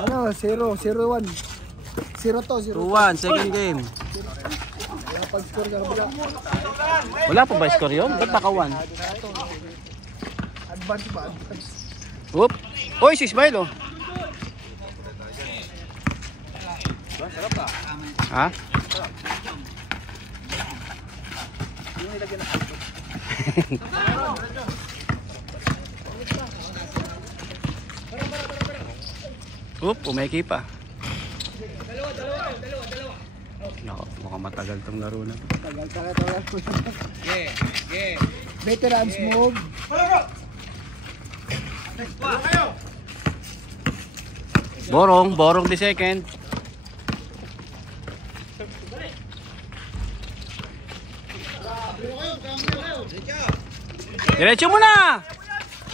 Ano, 0-1. 0-2, 2-1, second game. Wala pag-score ka kabila. Wala pa ba score yun? Ba't naka 1? Advance ba? Advance. Whoop. Oy, si Ismail oh. Ha? Oop, umeki pa. Nako, mukhang matagal tong laro na. Tagal. Veterans move. Borong the second. Diretso mo na!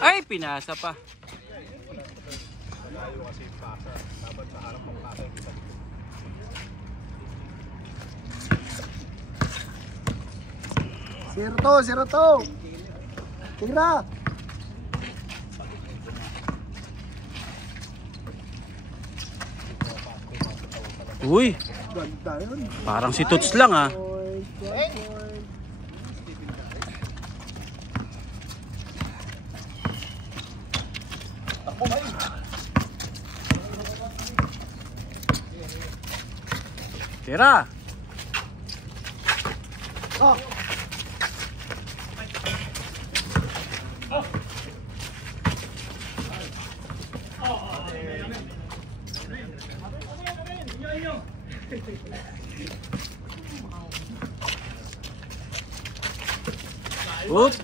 Ay, pinasa pa. Zero to. Tira. Uy, Ganda yun. parang si Toots lang ah. Tira. Oh. Oop.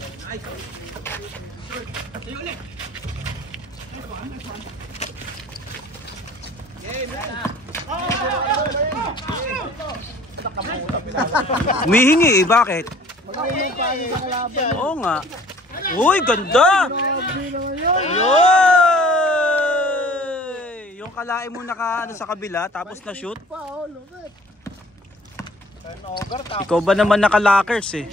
Humihingi eh, bakit? Magaling pa sa kalaban. Oo nga. Uy, ganda! Yoy! Yung kalain mo naka sa kabila, tapos na shoot. Ikaw ba naman naka-lockers eh?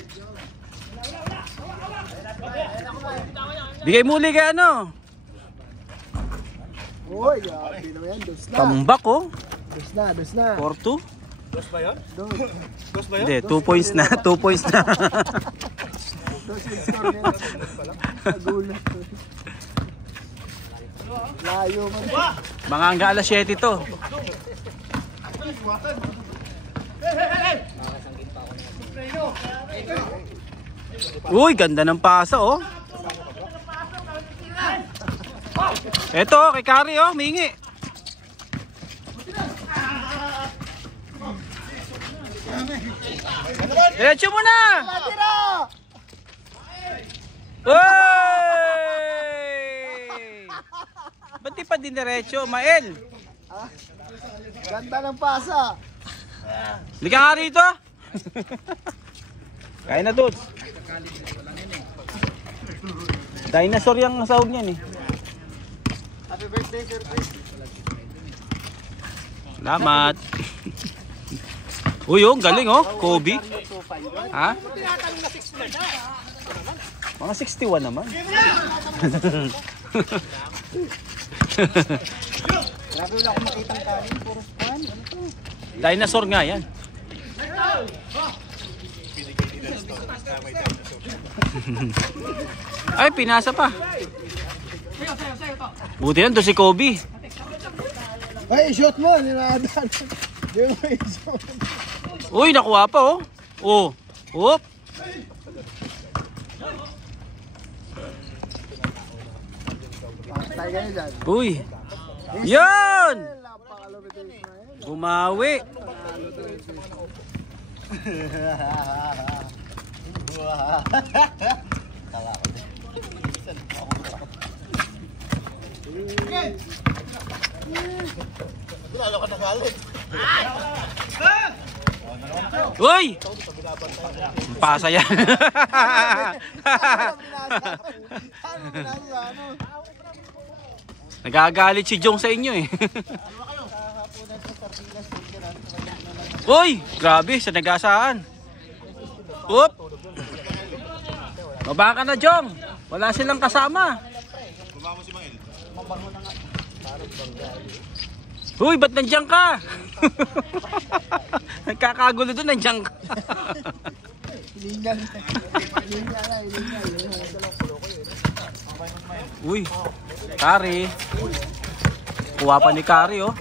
Bigay muli kay ano? Uy, grabe na yan. Dos na. Tambak oh. Dos na. 4-2? Dos ba yun? Dos ba yun? Hindi, 2 points na. 2 points na. Dos yung score nila. Nagulat. Layo man. Mga hanggang alas 7 to. Uy, ganda ng pasa oh. Eto, kay Kari oh, mingi. Diretso mo na! Tira! Uy! Ba't di pa diniretso, Mael? Ganda ng pasa. Hindi ka nga rito? Kaya na doon. Dinosaur yung sahog niyan eh. Happy birthday, Sir Chris. Salamat. Uy, oh, galing oh, Kobe. Ha? Mga 61 naman. Grabe, wala akong makitang kanin. Puro span. Ano to? Dinosaur nga yan. Ay, pinasa pa. Buti lang doon si Kobe. Ay, shoot mo. Ninadan. Di mo i-shoot. Uy, nakuha pa oh. Oh. Oop. Patay kayo dyan. Uy. Yan! Napakalupit yung Ismael. Bumawi. Lalo ka nagalit. Uy! Pasa yan. Nagagalit si Jong sa inyo eh. Uy! Grabe, sa nagasaan. Oop! Baba ka na, Jong. Wala silang kasama. Baba mo si Mael. Uy, ba't nandiyan ka? Nagkakagulo doon, nandiyan ka. Hilingan. Hilingan na, hilingan. Uy, Kari. Kuha pa ni Kari, oh.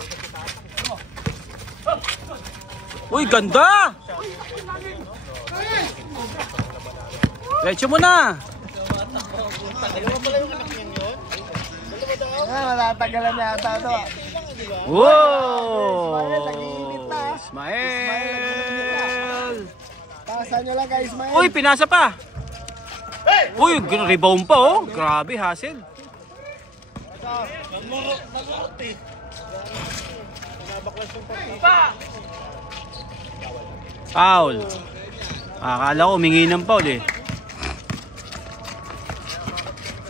Uy, ganda! Diretso mo na. Matatagalan na yata ito. Wow! Ismael, nag-iinit na. Ismael! Taasan nyo lang kay Ismael. Uy, pinasa pa. Uy, rebound pa, oh. Grabe, hassle. Foul. Akala ko humingi ng foul eh.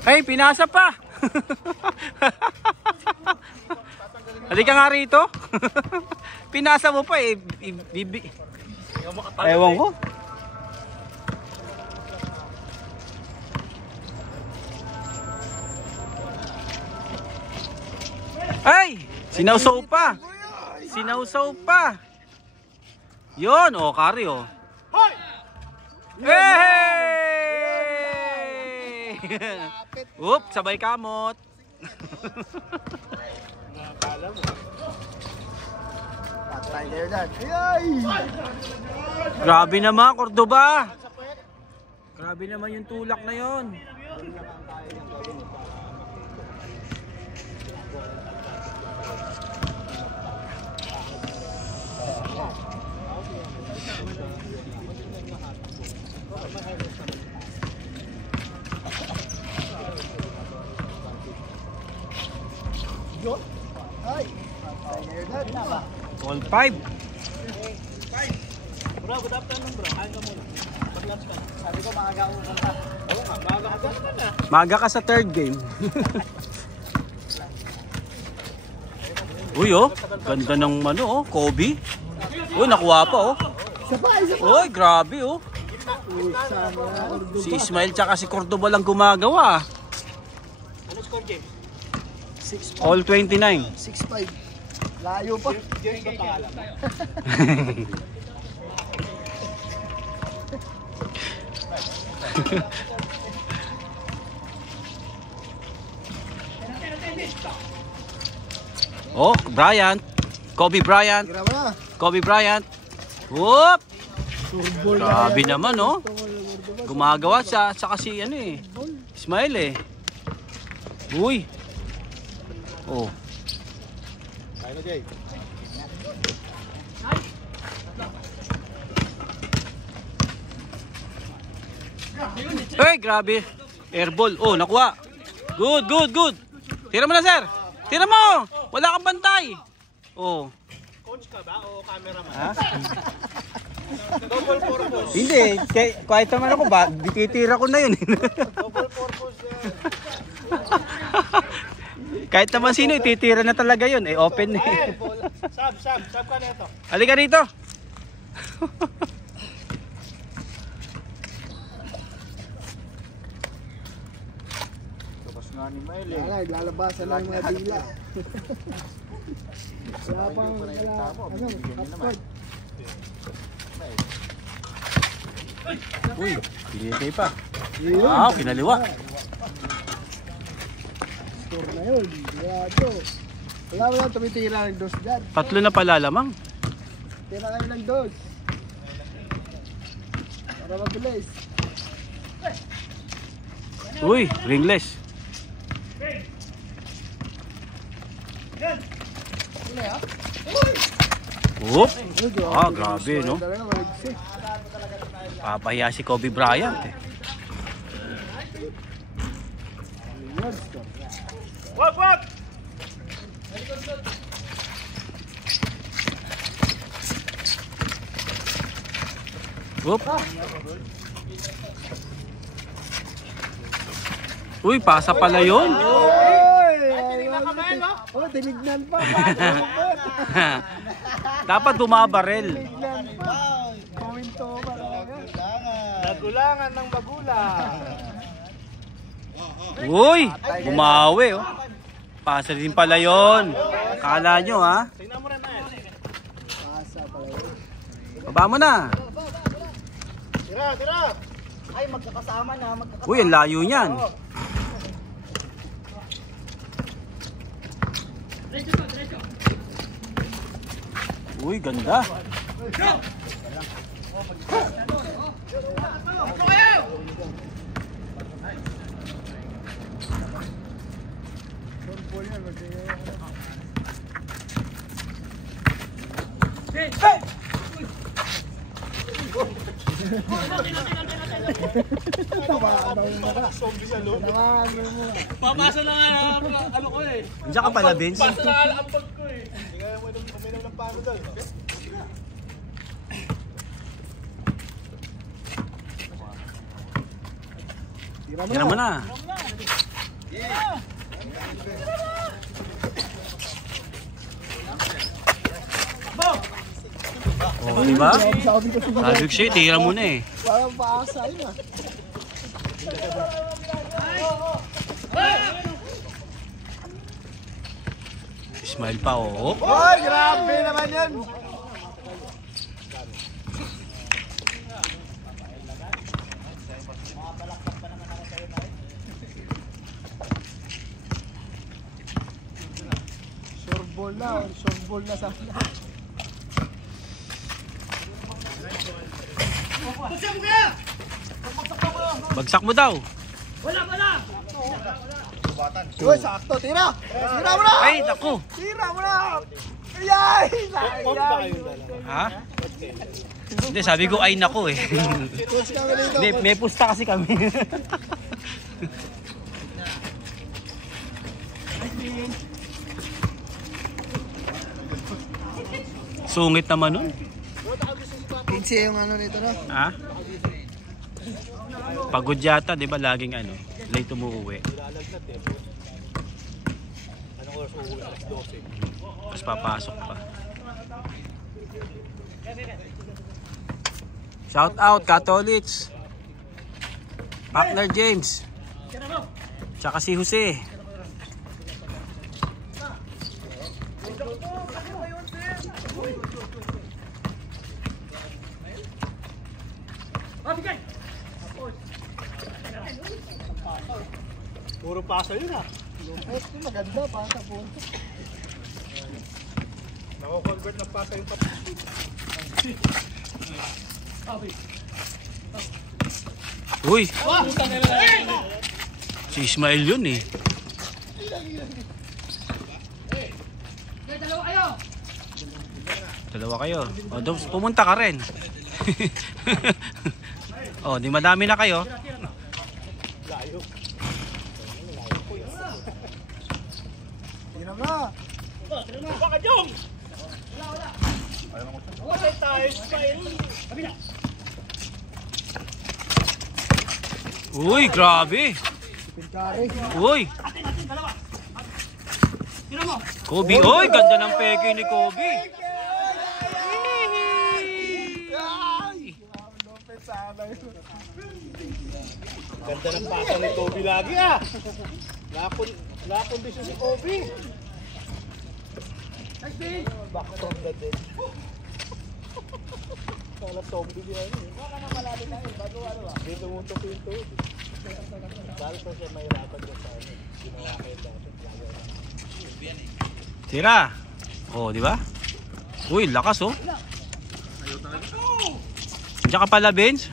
Ay, pinasa pa. Halika nga rito. Pinasa mo pa eh. Ewan ko. Ay! Sinawsaw pa! Sinawsaw pa! Yun! O, Kari o. Hey! Oop! Sabay kamot! Patay kayo dyan. Ay! Grabe naman, Cordoba! Grabe naman yung tulak na yun. Ay! Patay kayo dyan. All 5. Bro, good afternoon bro. Kain ka muna. Mag-lunch ka. Sabi ko maaga ako ka. Oo nga, maaga ka na. Maga ka sa third game. Uy oh, ganda ng ano oh, Kobe. Uy, nakuha pa oh. Isa pa, isa pa. Uy, grabe oh. Si Ismael tsaka si Cordoba lang gumagawa. Ano score game? 6-5. All 29. 6-5. Layo pa. James ba pangalan? Oh, Bryant. Kobe Bryant. Gira mo na. Kobe Bryant. Whoop! Surbol na Grabe yan. naman oh. Gumagawa sa kasi ano eh. Ismael eh. Uy. Oh. Kain na, Jay. Hey, grabe. Airball. Oh, nakuha. Good, good, good. Tira mo na, sir. Tira mo. Wala kang bantay. Oh. Coach ka ba o cameraman? Ha? Double purpose. Hindi. Kahit naman ako ba, titira ko na yun. Double purpose yan. Kahit naman sino, titira na talaga yun. Eh, open eh. Sab ka na ito. Halika rito. Tapos nga ni Mael Wala, lalabasan lang yung mga dila. Wala pang half-court. Uy, hindi kayo pa. Yun. Wow, kinaliwa. Score na yun. Grado. Wala mo lang tumitira ng dos dyan. Tatlo na pala lamang. Tira kayo ng dos. Para mabilis. Uy, ringless. Oop. Ah, grabe no. Talaga malagsi. Papahiya si Kobe Bryant eh. Yun, score. Wag! Oop. Uy, pasa pala yun. Oh, tinignan pa. Dapat bumabarel. Tinignan pa. Komento pa. Nagulangan ng magulang. Uy, bumawi oh. Pasa din pala yun. Kala nyo ha. Tingnan mo rin na eh. Pasa pala yun. Baba mo na. Tira, tira. Ay, magkakasama na. Uy, ang layo niyan. Uy, ganda. Zombie sa loob. Papasa na nga ano ko eh. Diyan ka pala, Vince. Pasa na nga ang pag ko eh. Hindi kaya mo uminom ng pano doon. Tira mo na. Oh, di ba? Sabi ko sa Sabi ko siya, tira mo na eh. parang paasa yun ah. Smile pa, oh. Oy, grabe naman yun. Sorbol na sana. Bagsak mo daw. Uy, sakto, tira! Tira mo na! Ay, naku. Tira mo na! Ayay! Pop ba kayong dalawa? Ha? Hindi, sabi ko ay naku eh. Coach kami dito. Hindi, may pusta kasi kami. Sungit naman nun. Pinsi yung ano nito na. Ha? Pagod yata, di ba? Laging ano, late umuwi. Lalagnat eh. Anong oras uuwi? Alas 12. Tapos papasok pa. Shout out, Catholics. Partner James. Tsaka si Jose. Puro pasa yun ah. Lupet, maganda, pasa po. Nako-convert ng pasa yung Uy! Si Ismael yun eh. Dalawa kayo. O, pumunta ka rin. O, di madami na kayo. Tira mo na! Baka Jong! Wala tayo, Smile. Uy, grabe. Pinkari. Uy. Kobe. Uy, ganda ng peke ni Kobe. Lupet sana yun. Ganda ng pasa ni Kobe lagi ah. Nakakondisyon si Kobe. Back from the dead. Kala zombie niya yun. Dito mo ito pinto. Dahil pa siya may rapat niya sa ano. Ginawa kayo dati. Tira. Oh, di ba? Uy, lakas oh. Diyan ka pala, Vince.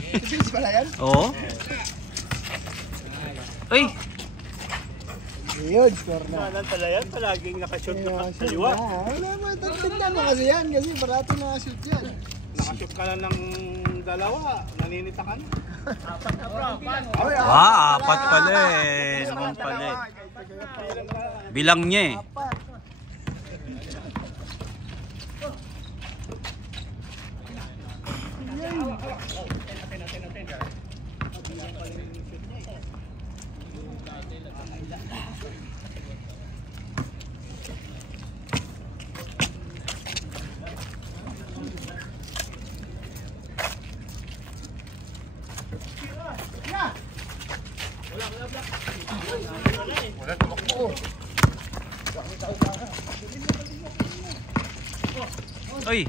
Vince pala yan? Oo. Uy. Yun, score na. Nanan pala yan. Palaging nakashoot na kaliwa. Wala mo, tingnan mo kasi yan. Kasi parati nakashoot yan. Nakashoot ka na ng dalawa. Naninita ka na. Wow, apat pala eh. Naman pala eh. Bilang niya eh. Ay.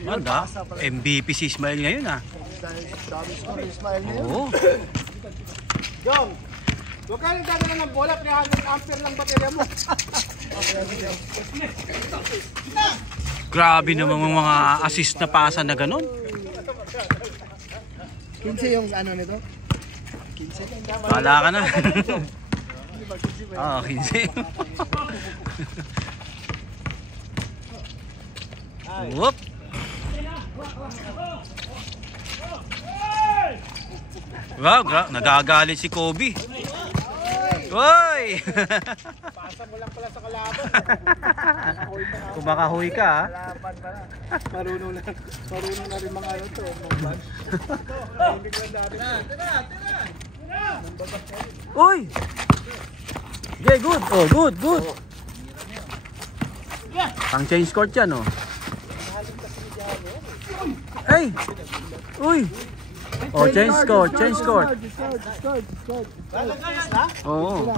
Ganda. MVP si Ismael ngayon ah. Dami score, Ismael ngayon. Oo. Jong, huwag ka nagdadala ng bola, 300 ampere lang baterya mo. Grabe naman mga assist na pasa na ganun. 15 yung ano nito? 15? Wala ka na. Ah, 15. Whoop. Wow, nagagalit si Kobe. Hoy! Pasa mo lang pala sa kalaban. Kumakahoy ka ha. Kalaban pala. Marunong na rin mga ano to. Hindi ko lang dati. Uy! Okay, good. Oh, good, good. Pang change court yan oh. Hey! Uy! Oh, change court, change court. Oo.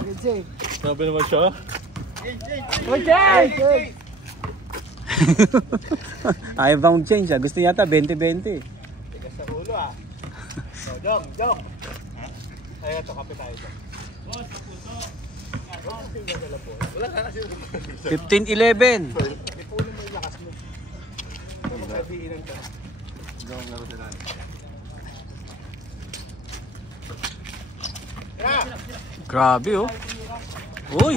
Sabi naman siya. Ayaw bang change ah? Gusto yata 20-20. Tigas sa ulo ah. So, Jong. Ay, ito, kape tayo dyan. 15-11. Ipunin mo yung lakas mo. Magkabiinan ka. Grabe oh. Uy!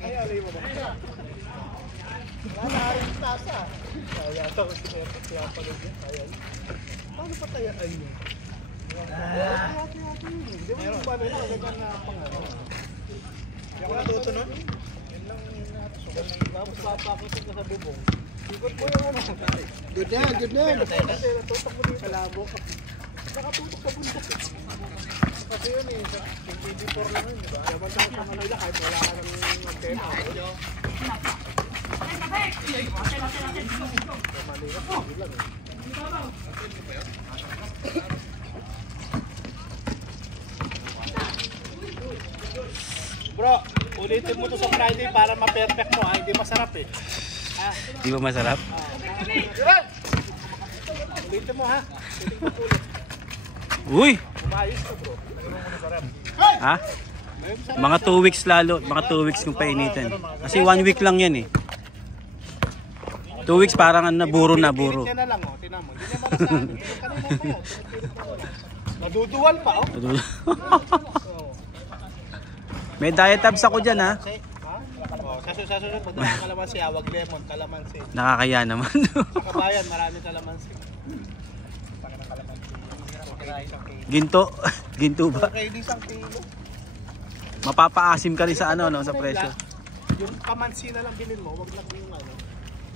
Ay, alay mo ba? Wala na rin yung tasa. Kaya ito, kaya pala dyan. Paano pa tayo ayun? Hindi mo yung paano yun. Ganyan na pangano. Hindi ako natuto nun? Yun lang yung natusukan ng iba. Mas papakitin ka sa bubong. Ikot mo yung ano. Good na, good na. Kasi natutok mo dito. Kalabo ka. Nakatutok sa bundok. Kasi yun eh. Yung TV4 lang yun, di ba? Daman tayo sa Manila kahit wala ka ng antena. Bro, ulitin mo to sa Friday para ma-perfect mo ha. Hindi masarap eh. Di ba masarap? Ulitin mo ha. Ulitin mo ulit. Uy! Umayos ka bro. Ha? Mga 2 weeks lalo. Mga 2 weeks kung painitin. Kasi 1 week lang yan eh. 2 weeks parang naburo na buro. Pilit niya na lang oh. Tinan mo. Hindi niya marasahan. Kanina pa yan. Naduduwal pa oh. May diet tabs ako dyan ha. Sa susunod, pag mga kalamansi, awag lemon, kalamansi. Nakakaya naman. Sa kabayan, maraming kalamansi. Ginto. Ginto ba? Okay, di isang kilo. Mapapaasim ka rin sa ano, no, sa presyo. Yung kamansi na lang bilhin mo, wag lang yung ano.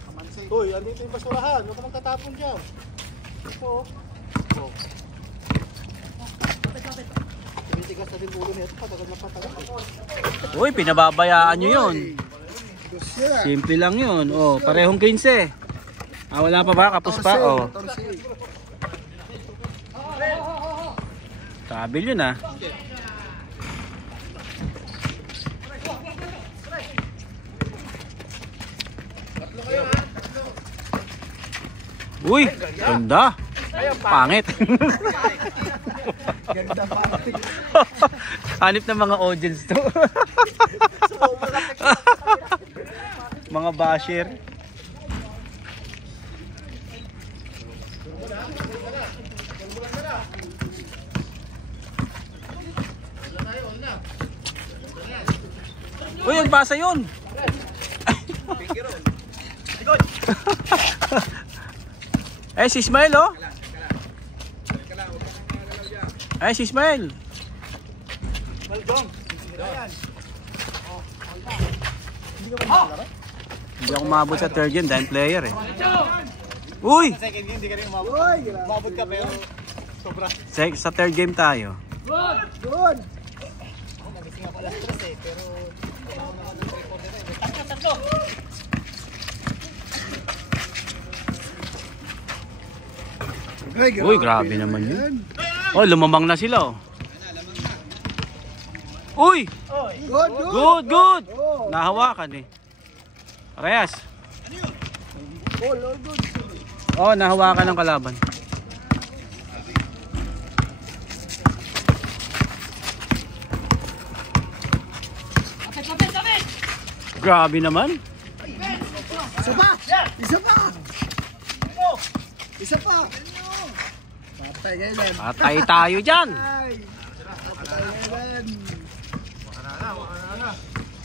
Kamansi. Uy, andito yung basurahan. Huwag ka magtatapon dyan. Ito. Oh. Tinitigas na din ulo nito. Patagal na patagal. Uy, pinababayaan nyo yun. Simple lang yun. Oh, parehong 15. Ah, wala pa ba? Kapos pa? Oh. Tabil yun ah. Uy, ganda. Pangit. Ganda pangit. Hanip ng mga audience to. Mga basher. Uy, nagbasa yun. Eh, si Ismael oh. Eh, si Ismael. Hindi ako maabot sa third game dahil player eh. Uy! Sa second game, hindi ka rin umabot. Uy, grabe. Umabot ka pero sobra. Sa third game tayo. Good. Ako, nagising ako alas 3 eh, pero wala ako naman ng report na rin. Tatlo! Ay, Uy, grabe naman yun. Oh, lumamang na sila oh. Uy! Good, good. Good, good! Oh, Nahawakan eh. Parehas. all good. Oh, nahawakan ng kalaban. Grabe naman. Isa pa! Isa pa! Isa pa! Patay kayo din. Patay tayo dyan. Ay! Patay kayo din.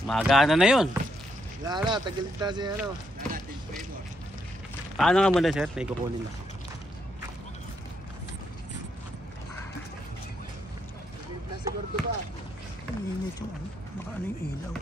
Magana na yun. Wala na, tagilit na siya ano. Paano nga muna sir? May kukunin na. Tagilit na siguro ito ba? Init yung ano, baka ano yung ilaw.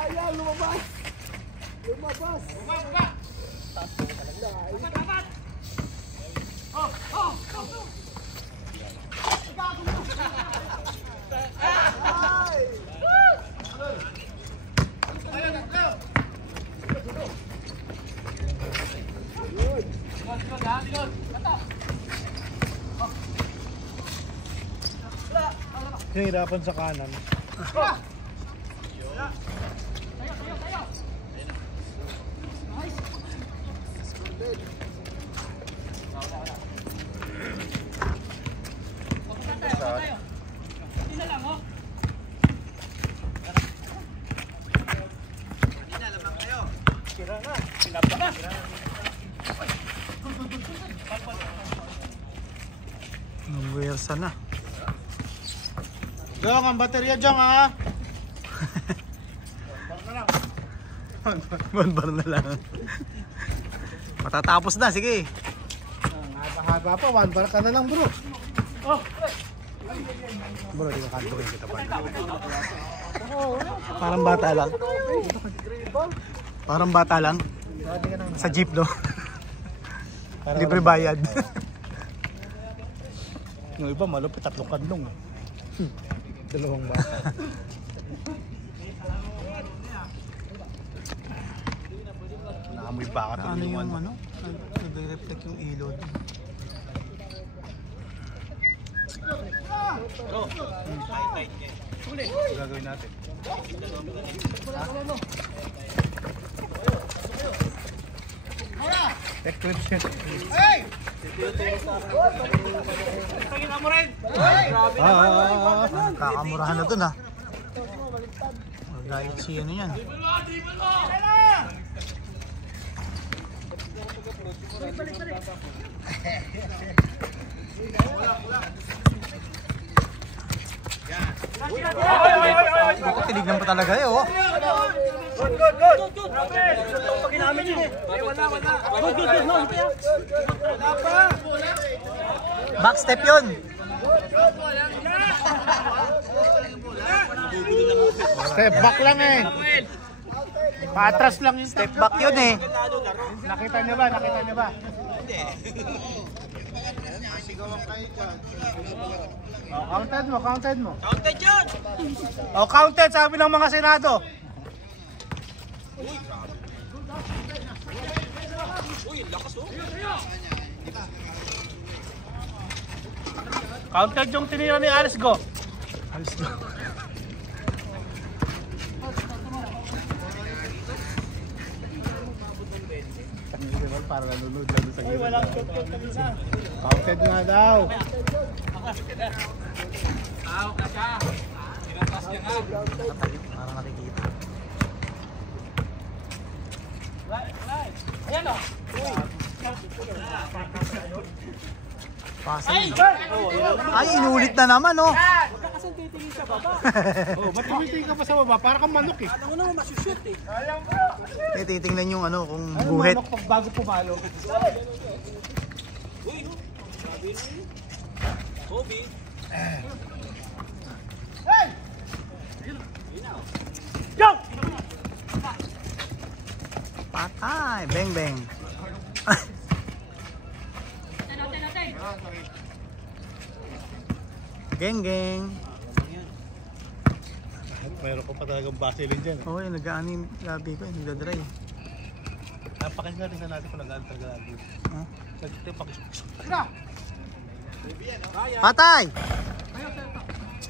Ayan, lumabas! Lumabas! Hirapan sa kanan. Nangwersa na. Jong, ang baterya Jong ha. One bar na lang. Matatapos na, sige. Haba pa, 1 bar ka na lang bro. Bro, di ka kanto kita pa. Parang bata lang. Parang bata lang. Sa jeep no. Libre bayad. Yung iba malupit, 3 kanlong. Dalawang bata. Naamoy baka ano yung ano? Nag-reflect yung ilod. Gagawin natin. Eclipse yan. Kakamurahan na dun ha. Magayot si ano yan. Tinignan pa talaga eh oh. Backstep yun. Step back lang eh. Patras lang yung step back yun eh. Nakita niyo ba? Nakita niyo ba? Oh, counted mo, counted mo. Counted yun! Oh, counted sabi ng mga senado. Uy, lakas oh. Counted yung tinira ni Alice Go. Alice Go. Para nalulod lang sa gilid. Counted nga daw. Tawag na siya. Pinapas niya nga. Parang nakikita. Ayan o. Pasay. Ay, inulit na naman, oh. Kasi titingin sa baba. Oh, ba't tumitingin ka pa sa baba? Para kang manok eh. Alam mo naman masushoot eh. Eh, titingnan yung ano, kung Ano buhet. manok pag bago pumalo? Uy. Sabi ni. Kobe. Patay. Beng, beng. Geng, geng. Mayroon ko pa talagang basilin dyan. Oo, yung nag-aani yung labi ko, nagdadry. Napakinggan rin natin kung nag-aal talaga lagi. Huh? Nagtitip pakis. Patay!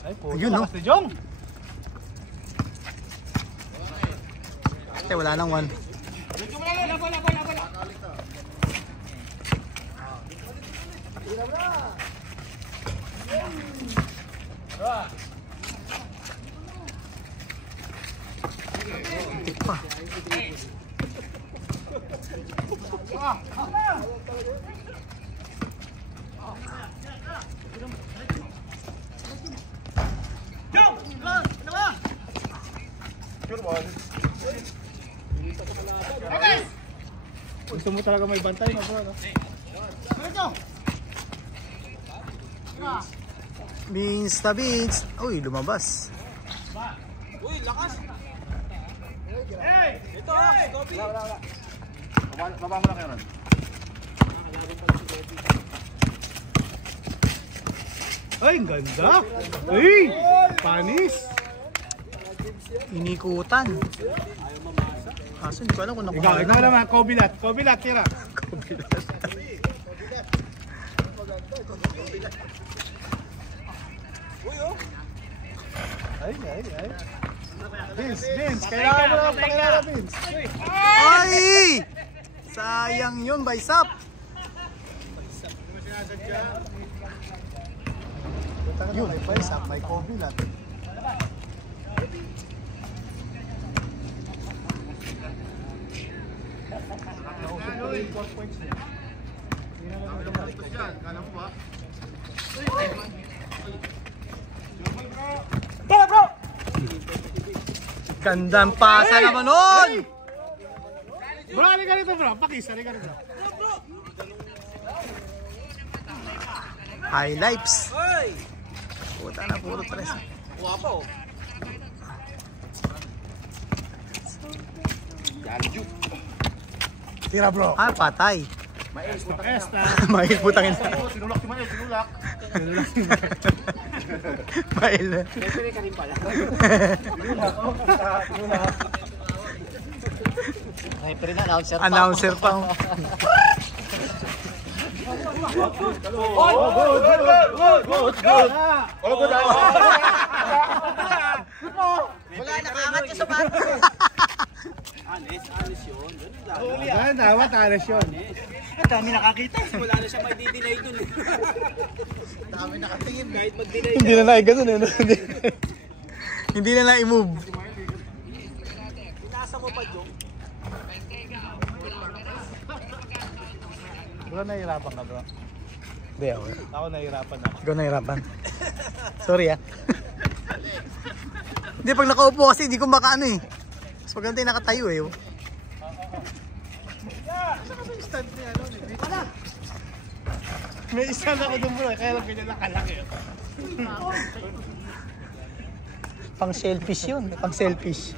Ay po, Ayun, no? lakas ni Jong. Eh, wala nang one. Tik pa. Gusto mo talaga may bantay na bro, no? Beans na beans. Uy, lumabas. Uy, lakas. Ito ah, si Kobe. Baba mo lang kayo ron. Ay, ang ganda! Uy! Panis! Inikutan. Kaso hindi ko alam kung Ikaw, nakuha ikaw na. naman, Kobilat. Kobilat, tira. Uy oh. Ay. Vince, kailangan mo lang pakilala, Vince. Ay! Sayang yun, Baysap. Yun, may Baysap, may Kobilat. Gandang pasa naman nun! Bro, halika rito bro. Pakis, halika rito. Highlights. Uy. Puta na, puro tres. Guwapo. Tira bro. Ah, patay. Esta. Mahil putangin. Sinulak si Mael, sinulak. Mahil na. Pwede ka rin pala. Ay, pero na-announcer pa. Announcer pa. Wala, nakaangat ka sa bato. Honest yun. Ganun lang. Wala, dapat alas yun. Dami nakakita. Wala na siya may di-deny dun eh. Dami nakatingin. Kahit mag-deny Hindi na na-ganun eh. Hindi na na-i-move. Pinasa mo pa, Jong. Bro, nahihirapan ka bro. Hindi ako. Ako nahihirapan na. Ikaw nahirapan. Sorry ah. Hindi, pag nakaupo kasi hindi ko makaano eh. Mas maganda yung nakatayo eh. May isa na ako dun bro, kaya lang ganyan nakalaki. Pang selfish yun. Pang selfish.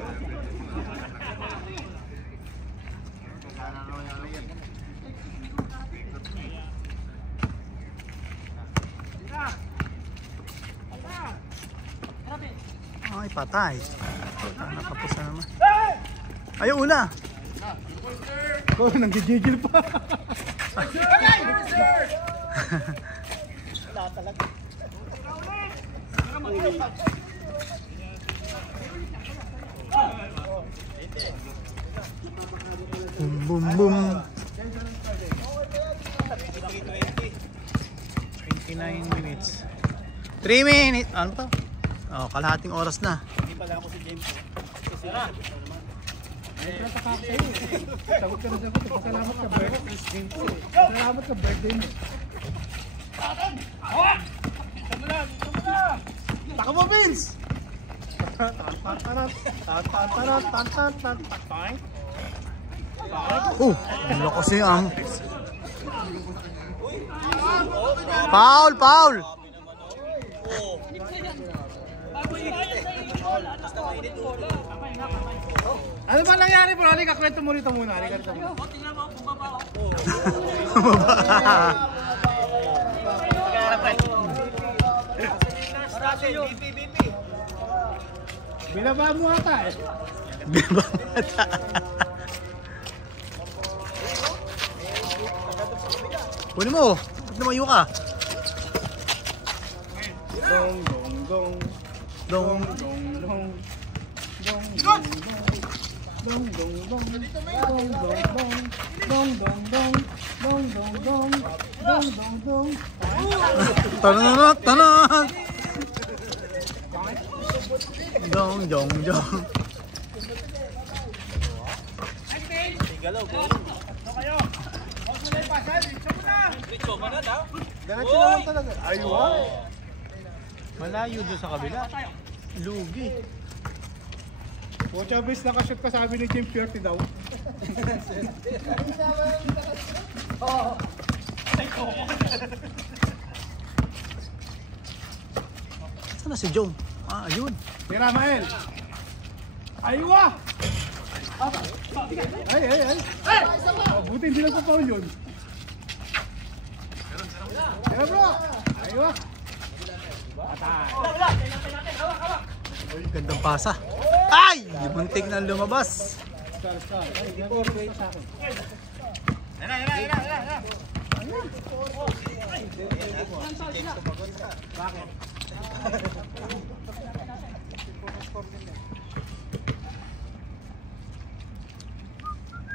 Ay, patay. Nakapos na naman. Ayaw una. Oh, nanggigigil pa. Boom, boom, boom. 29 minutes. 3 minutes. Ano to? Oh, kalahating oras na. Hindi pala ako si James. Sagot ka na sagot. Pasalamat ka birthday. Pasalamat ka birthday mo. Taka mo, Vince! Ano kasi ang... Foul! Foul! Ano ba nangyari bro? Halika, kwento mo rito muna. Halika rito muna. Binaba mo ata eh. Binaba mo ata. Huli mo. Ba't lumayo ka? Dong, dong, dong. Dong. Dong, dong, dong. Dong, dong, dong. Dong, dong, dong. Dong, dong, dong. Dong, dong, dong. Dong, dong, dong. Dong, dong, dong. Tananat, tanat. Dong, dong, dong. Diretso na lang talaga. Aywa. Malayo doon sa kabila. Lugi. Watch out, bis nakashoot ka, sabi ni Jim Purty daw. Saan na si Jong? Ah, ayun. Si Ramael. Aywa! Ay, ay, ay. Buti hindi nagpapaul yun. Tira bro! Aywa! Gandang pasa. Ay! Muntik na lumabas. Star. Ay, hindi sa akin.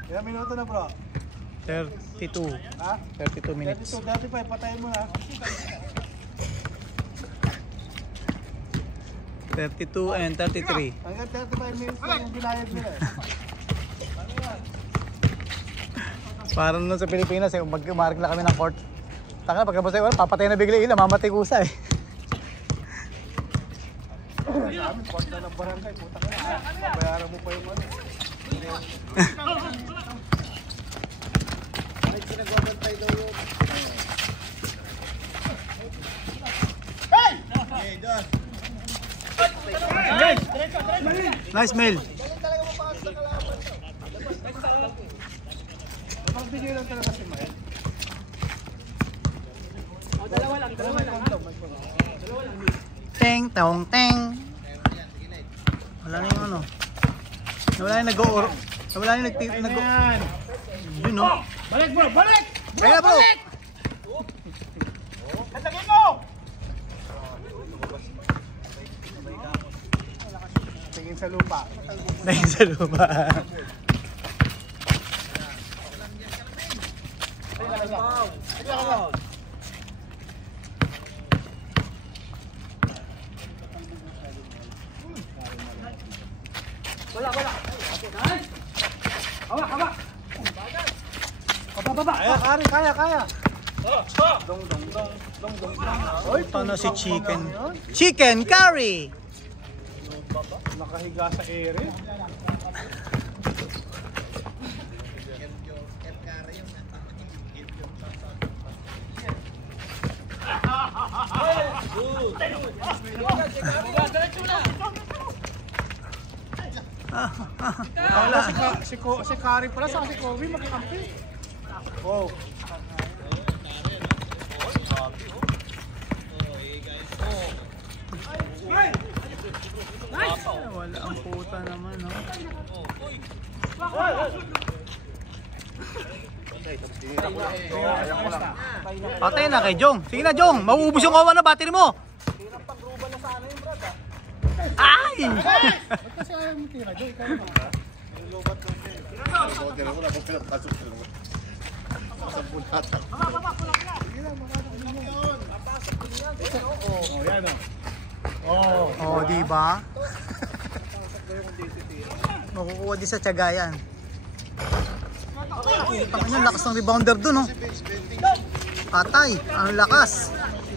Ilang minuto na bro? 32. Ha? 32 minutes. 32, 35, patayin mo na. 32 and 33. Hanggang 35 minutes lang yung binayad nila eh. Parang nun sa Pilipinas, eh, mag-mark na kami ng court. Taka na, pagkabos sa'yo, papatay na bigla ila, mamatay kusa eh. Sa amin, court na ng barangay, puta ka na. Babayaran mo pa yung ano. Ay, sinagwabantay daw yun. Hey! Hey, Don! Nice mail. Mapagbigay lang talaga si Mael. Dalawa lang. Teng, tong, teng. Wala na yung ano. Wala na yung nag-o-or. Wala na yung nag-o. Ayan! Yun no? Balik bro! Balik! Kaya na bro! Katagin mo! Tingin sa lupa. Tingin sa lupa. Wala. Hawak. Baba! Kaya! Oy, paano si chicken? Chicken curry! Nakahiga sa ere. Si Kari pala sa si Kobe makakampi. Wow. Wala ang puta naman, no? Patay na kay Jong. Sige na, Jong. Mauubos yung kawan na battery mo. Ay! Kasi ayaw mo tira, Joy. Ikaw naman. Oh, yan o. Oh. Oh, di ba? Makukuha din sa tiyaga yan. Ang lakas ng rebounder dun, oh. Patay, ang lakas.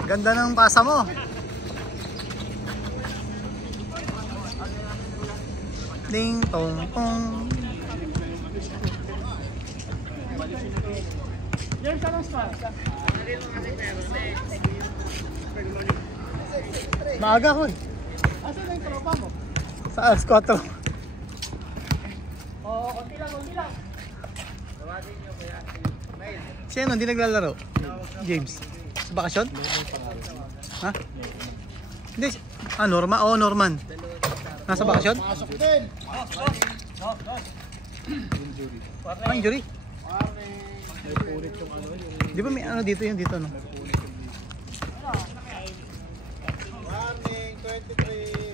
Ganda ng pasa mo. Ding tong tong. Maaga ko eh. Asan na yung tropa mo? Sa alas 4. Oo, konti lang. Siya hindi naglalaro. James. Sa bakasyon? Ha? Hindi. Ah, Norma? Oo, Norman. Nasa bakasyon? Pasok din. Ah, injury? Di ba may ano dito yung dito, no? Warning, 23.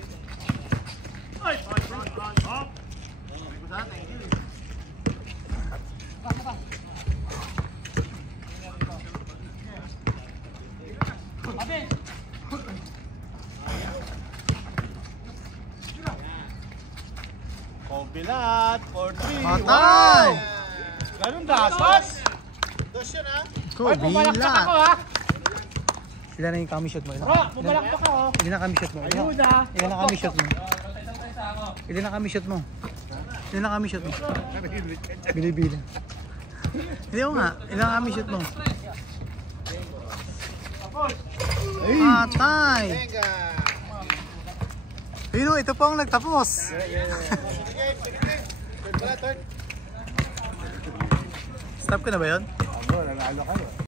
Kobilat, 4-3. Patay! Ganun dasas. Dos yun ha. Kubila. ha. Sila na yung kami shot mo. Bumalakpak ako. Ilan na kami shot mo? Ilan na kami shot mo? Ilan na kami shot mo? Ilan na kami shot mo? Binibilang. Hindi ko nga. Ilan na kami shot mo? Patay! Venga. Ayun o, ito pa ang nagtapos. Third. Stop ko na ba yun? Ako, nanalo ka.